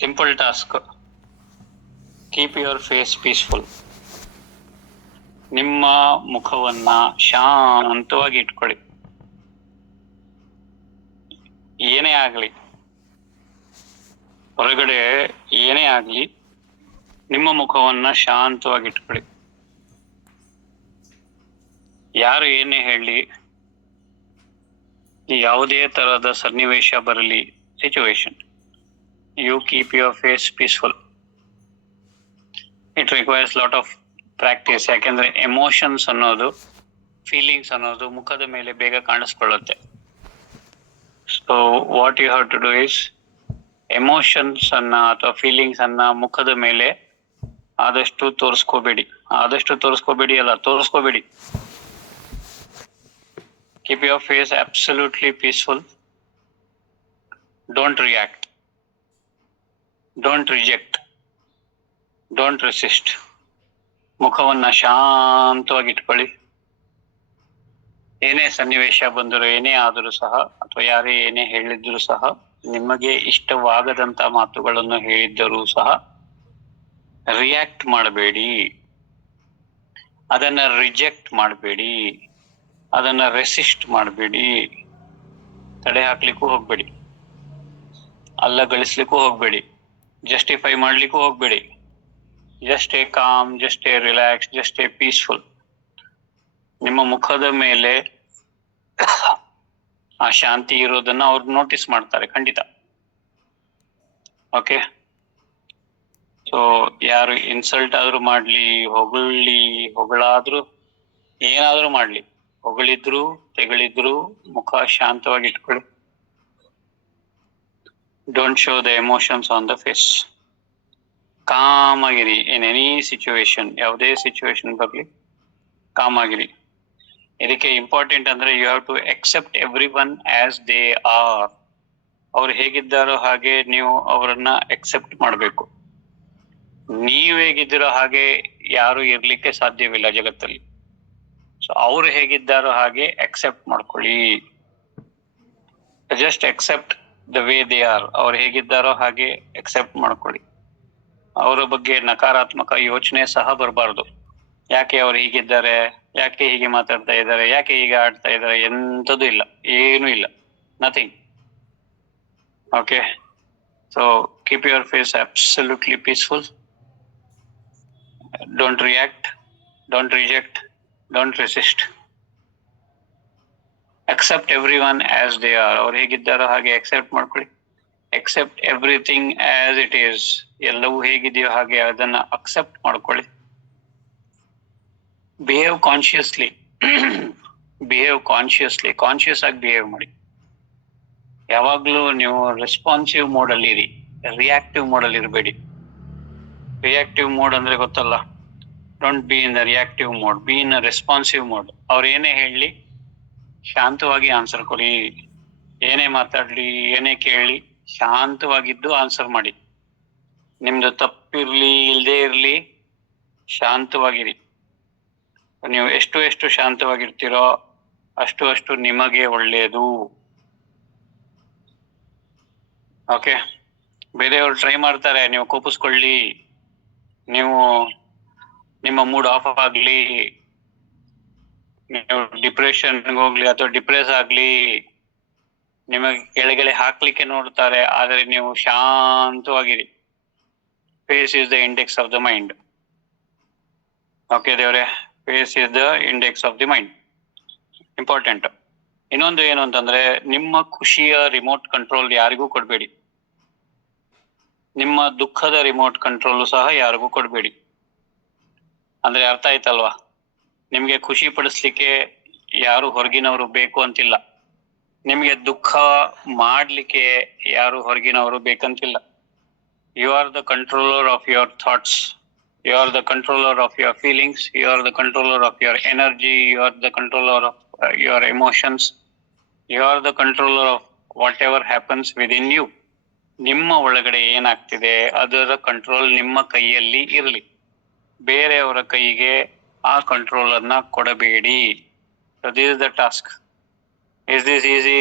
Simple task. Keep your face peaceful. ನಿಮ್ಮ ಮುಖವನ್ನ ಶಾಂತವಾಗಿ ಇಟ್ಕೊಳ್ಳಿ. ಏನೇ ಆಗ್ಲಿ, ಹೊರಗಡೆ ಏನೇ ಆಗ್ಲಿ, ನಿಮ್ಮ ಮುಖವನ್ನ ಶಾಂತವಾಗಿ ಇಟ್ಕೊಳ್ಳಿ. ಯಾರು ಏನೇ ಹೇಳಿ, ಯಾವುದೇ ತರಹದ ಸನ್ನಿವೇಶ ಬರಲಿ, situation, you keep your face peaceful. It requires lot of practice. ಯಾಕೆಂದ್ರೆ ಎಮೋಷನ್ಸ್ ಅನ್ನೋದು, ಫೀಲಿಂಗ್ಸ್ ಅನ್ನೋದು ಮುಖದ ಮೇಲೆ ಬೇಗ ಕಾಣಿಸ್ಕೊಳ್ಳುತ್ತೆ. So what you have to do is, emotions ಅನ್ನ ಅಥವಾ ಫೀಲಿಂಗ್ಸ್ ಅನ್ನ ಮುಖದ ಮೇಲೆ ಆದಷ್ಟು ತೋರಿಸ್ಕೋಬೇಡಿ. ತೋರಿಸ್ಕೋಬೇಡಿ. Keep your face absolutely peaceful. Don't react. Don't reject. Don't resist. ಮುಖವನ್ನ ಶಾಂತವಾಗಿ ಇಟ್ಕೊಳ್ಳಿ. ಏನೇ ಸನ್ನಿವೇಶ ಬಂದರೂ, ಏನೇ ಆದರೂ ಸಹ, ಅಥವಾ ಯಾರೇ ಏನೇ ಹೇಳಿದ್ರು ಸಹ, ನಿಮಗೆ ಇಷ್ಟವಾಗದಂತ ಮಾತುಗಳನ್ನು ಹೇಳಿದ್ದರೂ ಸಹ ರಿಯಾಕ್ಟ್ ಮಾಡಬೇಡಿ. ಅದನ್ನ ರಿಜೆಕ್ಟ್ ಮಾಡಬೇಡಿ. ಅದನ್ನ ರೆಸಿಸ್ಟ್ ಮಾಡಬೇಡಿ. ತಡೆ ಹಾಕ್ಲಿಕ್ಕೂ ಹೋಗ್ಬೇಡಿ. ಅಲ್ಲಗಳಿಸ್ಲಿಕ್ಕೂ ಹೋಗ್ಬೇಡಿ. ಜಸ್ಟಿಫೈ ಮಾಡ್ಲಿಕ್ಕೂ ಹೋಗ್ಬೇಡಿ. Just A com, just A relax, just A peaceful. ನಿಮ್ಮ ಮುಖದ ಮೇಲೆ ಆ ಶಾಂತಿ ಇರೋದನ್ನ ಅವ್ರು ನೋಟಿಸ್ ಮಾಡ್ತಾರೆ, ಖಂಡಿತ. ಓಕೆ. ಸೊ ಯಾರು ಇನ್ಸಲ್ಟ್ ಆದ್ರೂ ಮಾಡ್ಲಿ, ಹೊಗಳಾದ್ರೂ, ಏನಾದ್ರೂ ಮಾಡ್ಲಿ, ಹೊಗಳಿದ್ರು ತೆಗಳಿದ್ರು ಮುಖ ಶಾಂತವಾಗಿ ಇಟ್ಕೊಳ್ಳಿ. Don't show the emotions on the face. Calm ಆಗಿರಿ. ಇನ್ ಎನಿ ಸಿಚುವೇಶನ್, ಯಾವುದೇ ಸಿಚುವೇಶನ್ ಬರಲಿ, ಕಾಮ್ ಆಗಿರಿ. ಇದಕ್ಕೆ ಇಂಪಾರ್ಟೆಂಟ್ ಅಂದ್ರೆ, you have to accept everyone as they are. ಅವ್ರು ಹೇಗಿದ್ದಾರೋ ಹಾಗೆ ನೀವು ಅವರನ್ನ ಅಕ್ಸೆಪ್ಟ್ ಮಾಡಬೇಕು. ನೀವು ಹೇಗಿದ್ದೀರೋ ಹಾಗೆ ಯಾರು ಇರ್ಲಿಕ್ಕೆ ಸಾಧ್ಯವಿಲ್ಲ ಜಗತ್ತಲ್ಲಿ. ಸೊ ಅವ್ರು ಹೇಗಿದ್ದಾರೋ ಹಾಗೆ ಅಕ್ಸೆಪ್ಟ್ ಮಾಡ್ಕೊಳ್ಳಿ. Just accept the way they are. ಅವ್ರು ಹೇಗಿದ್ದಾರೋ ಹಾಗೆ ಅಕ್ಸೆಪ್ಟ್ ಮಾಡ್ಕೊಳ್ಳಿ. ಅವರ ಬಗ್ಗೆ ನಕಾರಾತ್ಮಕ ಯೋಚನೆ ಸಹ ಬರಬಾರ್ದು. ಯಾಕೆ ಅವ್ರು ಹೀಗಿದ್ದಾರೆ, ಯಾಕೆ ಹೀಗೆ ಮಾತಾಡ್ತಾ ಇದ್ದಾರೆ, ಯಾಕೆ ಹೀಗೆ ಆಡ್ತಾ ಇದ್ದಾರೆ, ಎಂಥದ್ದು ಇಲ್ಲ, ಏನೂ ಇಲ್ಲ, nothing. Okay. So keep your face absolutely peaceful. Don't react, don't reject, don't resist. Accept everyone as they are. ಅವ್ರು ಹೇಗಿದ್ದಾರೋ ಹಾಗೆ ಅಕ್ಸೆಪ್ಟ್ ಮಾಡ್ಕೊಳ್ಳಿ. Accept everything as it is. ಎಲ್ಲವೂ ಹೇಗಿದೆಯೋ ಹಾಗೆ ಅದನ್ನ ಅಕ್ಸೆಪ್ಟ್ ಮಾಡ್ಕೊಳ್ಳಿ. Behave consciously. ಕಾನ್ಶಿಯಸ್ ಆಗಿ ಬಿಹೇವ್ ಮಾಡಿ. ಯಾವಾಗ್ಲೂ ನೀವು ರೆಸ್ಪಾನ್ಸಿವ್ ಮೋಡ್ ಅಲ್ಲಿ ಇರಿ, ರಿಯಾಕ್ಟಿವ್ ಮೋಡ್ ಅಲ್ಲಿ ಇರಬೇಡಿ. ರಿಯಾಕ್ಟಿವ್ ಮೋಡ್ ಅಂದ್ರೆ ಗೊತ್ತಲ್ಲ. Don't be in the reactive mode, B in responsive mode. ಅವ್ರು ಏನೇ ಹೇಳಲಿ ಶಾಂತವಾಗಿ ಆನ್ಸರ್ ಕೊಡಿ. ಏನೇ ಮಾತಾಡ್ಲಿ, ಏನೇ ಕೇಳಿ, ಶಾಂತವಾಗಿದ್ದು ಆನ್ಸರ್ ಮಾಡಿ. ನಿಮ್ದು ತಪ್ಪಿರ್ಲಿ ಇಲ್ದೇ ಇರ್ಲಿ, ಶಾಂತವಾಗಿರಿ. ನೀವು ಎಷ್ಟು ಶಾಂತವಾಗಿರ್ತೀರೋ ಅಷ್ಟು ನಿಮಗೆ ಒಳ್ಳೆಯದು. ಓಕೆ. ಬೇರೆಯವ್ರು ಟ್ರೈ ಮಾಡ್ತಾರೆ ನೀವು ಕೋಪಿಸ್ಕೊಳ್ಳಿ, ನೀವು ನಿಮ್ಮ ಮೂಡ್ ಆಫ್ ಆಗ್ಲಿ, ನೀವು ಡಿಪ್ರೆಷನ್ ಹೋಗ್ಲಿ ಅಥವಾ ಡಿಪ್ರೆಸ್ ಆಗ್ಲಿ, ನಿಮಗೆ ಕೆಳಗಡೆ ಹಾಕ್ಲಿಕ್ಕೆ ನೋಡ್ತಾರೆ. ಆದರೆ ನೀವು ಶಾಂತವಾಗಿರಿ. Face is the index of the mind. Okay ದೇವ್ರೆ, face is the index of the mind. Important. ಇನ್ನೊಂದು ಏನು ಅಂತಂದ್ರೆ, ನಿಮ್ಮ ಖುಷಿಯ ರಿಮೋಟ್ ಕಂಟ್ರೋಲ್ ಯಾರಿಗೂ ಕೊಡ್ಬೇಡಿ. ನಿಮ್ಮ ದುಃಖದ ರಿಮೋಟ್ ಕಂಟ್ರೋಲ್ ಸಹ ಯಾರಿಗೂ ಕೊಡ್ಬೇಡಿ. ಅಂದ್ರೆ ಅರ್ಥ ಆಯ್ತಲ್ವಾ? ನಿಮ್ಗೆ ಖುಷಿ ಪಡಿಸ್ಲಿಕ್ಕೆ ಯಾರು ಹೊರಗಿನವರು ಬೇಕು ಅಂತಿಲ್ಲ. ನಿಮ್ಗೆ ದುಃಖ ಮಾಡ್ಲಿಕ್ಕೆ ಯಾರು ಹೊರಗಿನವರು ಬೇಕಂತಿಲ್ಲ. You are the controller of your thoughts. You are the controller of your feelings. You are the controller of your energy. You are the controller of your emotions. You are the controller of whatever happens within you. ನಿಮ್ಮ ಒಳಗಡೆ ಏನಾಗ್ತಿದೆ ಅದರ control ನಿಮ್ಮ ಕೈಯಲ್ಲಿ ಇರಲಿ. ಬೇರೆಯವರ ಕೈಗೆ ಆ ಕಂಟ್ರೋಲ್ ಅನ್ನ ಕೊಡಬೇಡಿ. So this is the task. Is this easy?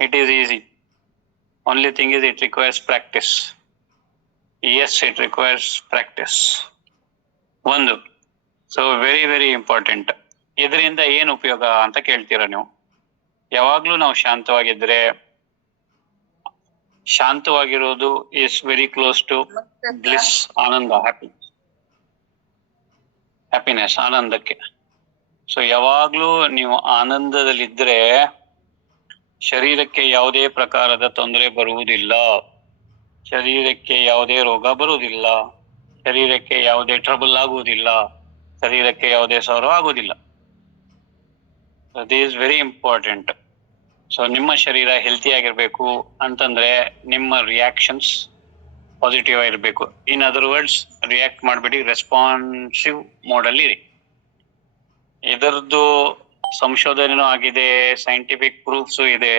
It is easy. Only thing is it requires practice. Yes, it requires practice. ಒಂದು, ಸೊ ವೆರಿ ವೆರಿ ಇಂಪಾರ್ಟೆಂಟ್. ಇದರಿಂದ ಏನು ಉಪಯೋಗ ಅಂತ ಕೇಳ್ತೀರಾ ನೀವು. ಯಾವಾಗ್ಲೂ ನಾವು ಶಾಂತವಾಗಿದ್ರೆ, ಶಾಂತವಾಗಿರೋದು is very close to bliss, ಆನಂದ, ಹ್ಯಾಪಿನೆಸ್, ಆನಂದಕ್ಕೆ. ಸೊ ಯಾವಾಗ್ಲೂ ನೀವು ಆನಂದದಲ್ಲಿದ್ರೆ ಶರೀರಕ್ಕೆ ಯಾವುದೇ ಪ್ರಕಾರದ ತೊಂದರೆ ಬರುವುದಿಲ್ಲ, ಶರೀರಕ್ಕೆ ಯಾವುದೇ ರೋಗ ಬರುವುದಿಲ್ಲ, ಶರೀರಕ್ಕೆ ಯಾವುದೇ ಟ್ರಬಲ್ ಆಗುವುದಿಲ್ಲ, ಶರೀರಕ್ಕೆ ಯಾವುದೇ ಸಾರೋ ಆಗುವುದಿಲ್ಲ. This is very important. So ನಿಮ್ಮ ಶರೀರ ಹೆಲ್ತಿ ಆಗಿರ್ಬೇಕು ಅಂತಂದ್ರೆ ನಿಮ್ಮ ರಿಯಾಕ್ಷನ್ಸ್ ಪಾಸಿಟಿವ್ ಆಗಿರ್ಬೇಕು. ಇನ್ ಅದರ್ ವರ್ಡ್ಸ್, ರಿಯಾಕ್ಟ್ ಮಾಡಬೇಡಿ, ರೆಸ್ಪಾನ್ಸಿವ್ ಮೋಡ್ ಅಲ್ಲಿ ಇರಿ. ಇದರದ್ದು ಸಂಶೋಧನೆನೂ ಆಗಿದೆ, ಸೈಂಟಿಫಿಕ್ ಪ್ರೂಫ್ಸು ಇದೆ.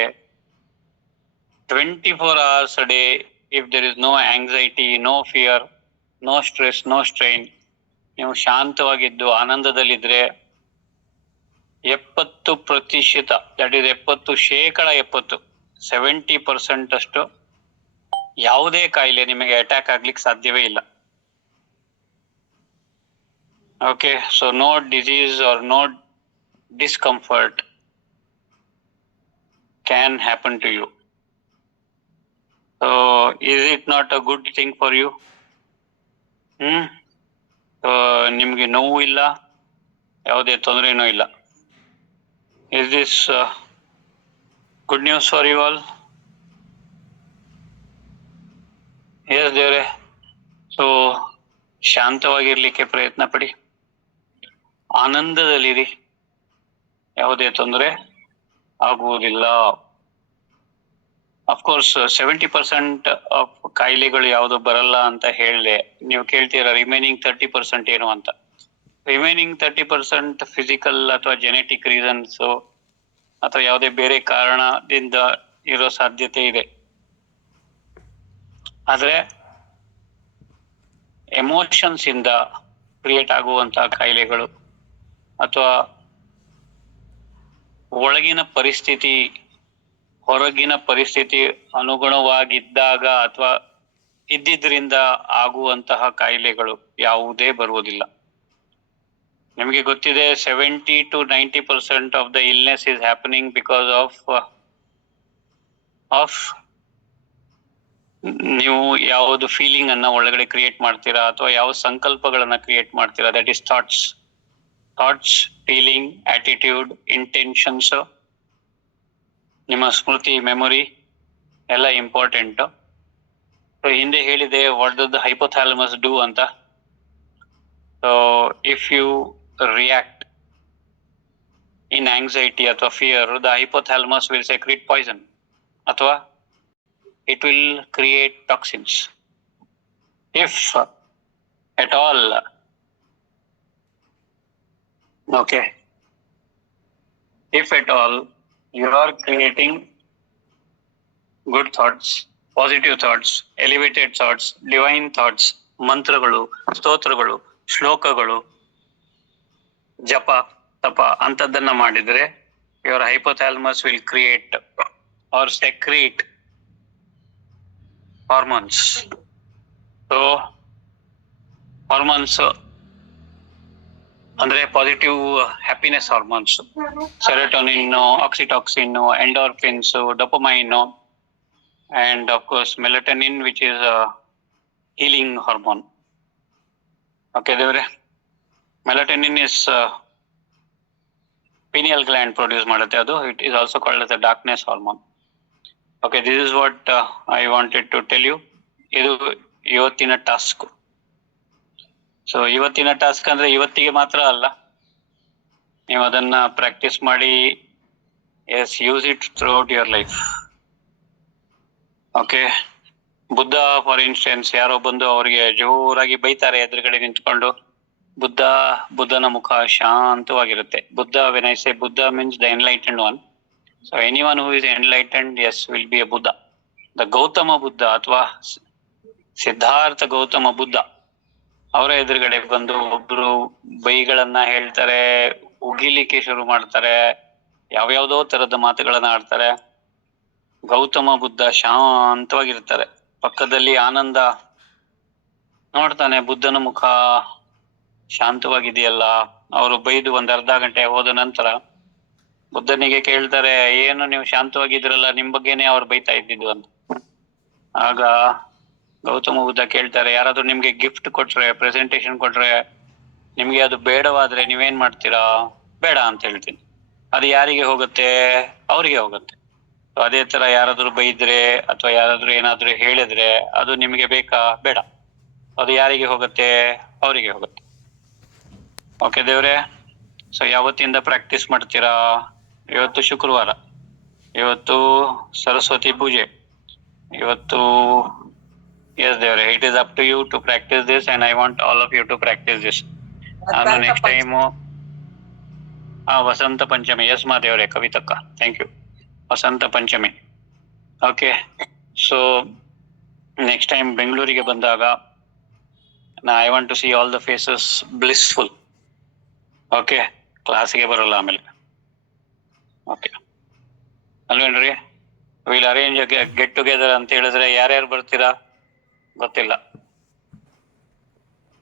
24 hours a day, if there is no anxiety, no fear, no stress, no strain, ನೀವು ಶಾಂತವಾಗಿದ್ದು ಆನಂದದಲ್ಲಿದ್ರೆ 70%, ದಟ್ ಇಸ್ 70%, 70% ಅಷ್ಟು ಯಾವುದೇ ಕಾಯಿಲೆ ನಿಮಗೆ ಅಟ್ಯಾಕ್ ಆಗ್ಲಿಕ್ಕೆ ಸಾಧ್ಯವೇ ಇಲ್ಲ. Okay, so no disease or no discomfort can happen to you. So is it not a good thing for you? So ನಿಮ್ಗೆ ನೋವು ಇಲ್ಲ, ಯಾವುದೇ ತೊಂದರೆನೂ ಇಲ್ಲ. Is this good news for you all? Yes, ದೇವ್ರೆ. ಸೊ ಶಾಂತವಾಗಿರ್ಲಿಕ್ಕೆ ಪ್ರಯತ್ನ ಪಡಿ, ಆನಂದದಲ್ಲಿರಿ, ಯಾವುದೇ ತೊಂದರೆ ಆಗುವುದಿಲ್ಲ. ಅಫ್ಕೋರ್ಸ್ 70% ಆಫ್ ಕಾಯಿಲೆಗಳು ಯಾವುದು ಬರಲ್ಲ ಅಂತ ಹೇಳಿದೆ. ನೀವು ಕೇಳ್ತೀರ ರಿಮೈನಿಂಗ್ 30% ಏನು ಅಂತ. ರಿಮೈನಿಂಗ್ 30% ಫಿಸಿಕಲ್ ಅಥವಾ ಜೆನೆಟಿಕ್ ರೀಸನ್ಸ್ ಅಥವಾ ಯಾವುದೇ ಬೇರೆ ಕಾರಣದಿಂದ ಇರೋ ಸಾಧ್ಯತೆ ಇದೆ. ಆದ್ರೆ ಎಮೋಷನ್ಸ್ ಇಂದ ಕ್ರಿಯೇಟ್ ಆಗುವಂತಹ ಕಾಯಿಲೆಗಳು ಅಥವಾ ಒಳಗಿನ ಪರಿಸ್ಥಿತಿ ಹೊರಗಿನ ಪರಿಸ್ಥಿತಿ ಅನುಗುಣವಾಗಿದ್ದಾಗ ಅಥವಾ ಇದ್ದಿದ್ರಿಂದ ಆಗುವಂತಹ ಕಾಯಿಲೆಗಳು ಯಾವುದೇ ಬರುವುದಿಲ್ಲ. ನಿಮಗೆ ಗೊತ್ತಿದೆ 70 to 90% of the illness is happening because of ನೀವು ಯಾವುದು ಫೀಲಿಂಗ್ ಅನ್ನ ಒಳಗಡೆ ಕ್ರಿಯೇಟ್ ಮಾಡ್ತೀರಾ ಅಥವಾ ಯಾವ ಸಂಕಲ್ಪಗಳನ್ನ ಕ್ರಿಯೇಟ್ ಮಾಡ್ತೀರಾ. That is thoughts, feeling, attitude, intentions, ನಿಮ್ಮ ಸ್ಮೃತಿ, ಮೆಮೊರಿ ಎಲ್ಲ ಇಂಪಾರ್ಟೆಂಟ್. ಹಿಂದೆ ಹೇಳಿದೆ what does the hypothalamus do ಅಂತ. So if you react in anxiety ಅಥವಾ fear, the hypothalamus will secrete poison ಅಥವಾ it will create toxins. If at all, okay, if at all you are creating good thoughts, positive thoughts, elevated thoughts, divine thoughts, ಮಂತ್ರಗಳು, ಸ್ತೋತ್ರಗಳು, ಶ್ಲೋಕಗಳು, ಜಪ, ತಪ ಅಂತದನ್ನ ಮಾಡಿದ್ರೆ your hypothalamus will create or secrete hormones. So hormones ಅಂದ್ರೆ positive happiness hormones, serotonin, oxytocin, endorphins, dopamine and of course melatonin which is healing hormone. Okay ದೇವ್ರೆ, melatonin is pineal gland produce ಮಾಡುತ್ತೆ, ಅದು it is also called as a darkness hormone. Okay, this is what I wanted to tell you. ಇದು ಇವತ್ತಿನ task. So ಇವತ್ತಿನ task ಅಂದ್ರೆ ಇವತ್ತಿಗೆ ಮಾತ್ರ ಅಲ್ಲ, ನೀವು ಅದನ್ನ ಪ್ರಾಕ್ಟೀಸ್ ಮಾಡಿ, yes, use it throughout your life. Okay, Buddha for instance, ಯಾರೋ ಬಂದು ಅವರಿಗೆ ಜೋರಾಗಿ ಬೈತಾರೆ ಎದುರುಗಡೆ ನಿಂತ್ಕೊಂಡು, ಬುದ್ಧನ ಮುಖ ಶಾಂತವಾಗಿರುತ್ತೆ. Buddha, when I say Buddha means the enlightened one. So anyone who is enlightened, yes, will be a Buddha. The Gautama Buddha ಅಥವಾ ಸಿದ್ಧಾರ್ಥ ಗೌತಮ ಬುದ್ಧ ಅವರ ಎದುರುಗಡೆ ಬಂದು ಒಬ್ರು ಬೈಗಳನ್ನ ಹೇಳ್ತಾರೆ, ಉಗಿಲಿಕ್ಕೆ ಶುರು ಮಾಡ್ತಾರೆ, ಯಾವ್ಯಾವ್ದೋ ತರದ ಮಾತುಗಳನ್ನ ಆಡ್ತಾರೆ. ಗೌತಮ ಬುದ್ಧ ಶಾಂತವಾಗಿರ್ತಾರೆ. ಪಕ್ಕದಲ್ಲಿ ಆನಂದ ನೋಡ್ತಾನೆ, ಬುದ್ಧನ ಮುಖ ಶಾಂತವಾಗಿದೆಯಲ್ಲ. ಅವರು ಬೈದು ಒಂದ್ ಅರ್ಧ ಗಂಟೆ ಹೋದ ನಂತರ ಬುದ್ಧನಿಗೆ ಕೇಳ್ತಾರೆ, ಏನು ನೀವು ಶಾಂತವಾಗಿದ್ರಲ್ಲ, ನಿಮ್ ಬಗ್ಗೆನೆ ಅವ್ರು ಬೈತಾ ಇದ್ದಿದ್ದು ಅಂತ. ಆಗ ಗೌತಮ ಬುದ್ಧ ಕೇಳ್ತಾರೆ, ಯಾರಾದ್ರೂ ನಿಮ್ಗೆ ಗಿಫ್ಟ್ ಕೊಟ್ರೆ, ಪ್ರೆಸೆಂಟೇಶನ್ ಕೊಟ್ರೆ, ನಿಮ್ಗೆ ಅದು ಬೇಡವಾದ್ರೆ ನೀವೇನ್ ಮಾಡ್ತೀರಾ? ಬೇಡ ಅಂತ ಹೇಳ್ತೀನಿ. ಅದು ಯಾರಿಗೆ ಹೋಗುತ್ತೆ? ಅವ್ರಿಗೆ ಹೋಗುತ್ತೆ. ಅದೇ ತರ ಯಾರಾದ್ರೂ ಬೈದ್ರೆ ಅಥವಾ ಯಾರಾದ್ರೂ ಏನಾದ್ರೂ ಹೇಳಿದ್ರೆ ಅದು ನಿಮಗೆ ಬೇಕಾ? ಬೇಡ. ಅದು ಯಾರಿಗೆ ಹೋಗುತ್ತೆ? ಅವರಿಗೆ ಹೋಗುತ್ತೆ. ಓಕೆ ದೇವ್ರೆ, ಸೊ ಯಾವತ್ತಿಂದ ಪ್ರಾಕ್ಟೀಸ್ ಮಾಡ್ತೀರಾ? ಇವತ್ತು ಶುಕ್ರವಾರ, ಇವತ್ತು ಸರಸ್ವತಿ ಪೂಜೆ, ಇವತ್ತು ಎಸ್ ದೇವ್ರೆ, it is up to you to practice this and I want all of you to practice this. ನಾನು next time Vasanta Panchami, yes ಮಾ ದೇವ್ರೆ, ಕವಿತಕ್ಕ, thank you. Vasanta Panchami. Okay, so next time ಬೆಂಗಳೂರಿಗೆ ಬಂದಾಗ I want to see all the faces blissful. Okay, ಕ್ಲಾಸ್ಗೆ ಬರೋಲ್ಲ ಆಮೇಲೆ. Okay ಅಲ್ವೇನ್ರಿ? ವಿಲ್ ಅರೇಂಜ್ ಗೆಟ್ ಟುಗೆದರ್ ಅಂತ ಹೇಳಿದ್ರೆ ಯಾರ್ಯಾರು ಬರ್ತೀರಾ? ಗೊತ್ತಿಲ್ಲ.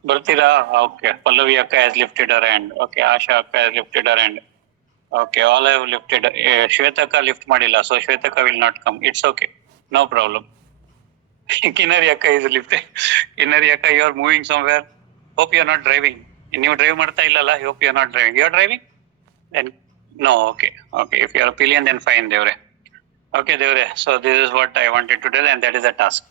ಬರ್ತೀರಾ? ಓಕೆ, ಪಲ್ಲವಿ ಅಕ್ಕ has lifted her hand. Okay, Asha ಅಕ್ಕ has lifted her hand. Okay, all have lifted. ಶ್ವೇತಕ್ಕ ಲಿಫ್ಟ್ ಮಾಡಿಲ್ಲ, ಸೊ ಶ್ವೇತಕ್ಕ will not come. It's okay, no problem. Kinnari ಅಕ್ಕ ಇಸ್ ಲಿಫ್ಟೆಡ್. ಕಿನ್ನರಿ ಅಕ್ಕ, you are moving somewhere. Hope you are not driving. ನೀವು drive ಮಾಡ್ತಾ ಇಲ್ಲಲ್ಲ? Hope you are not driving. You are driving? Then no. Okay, okay, if you are pillion then fine ದೇವ್ರೆ. Okay, Devre. So this is what I wanted to tell, and that is a task.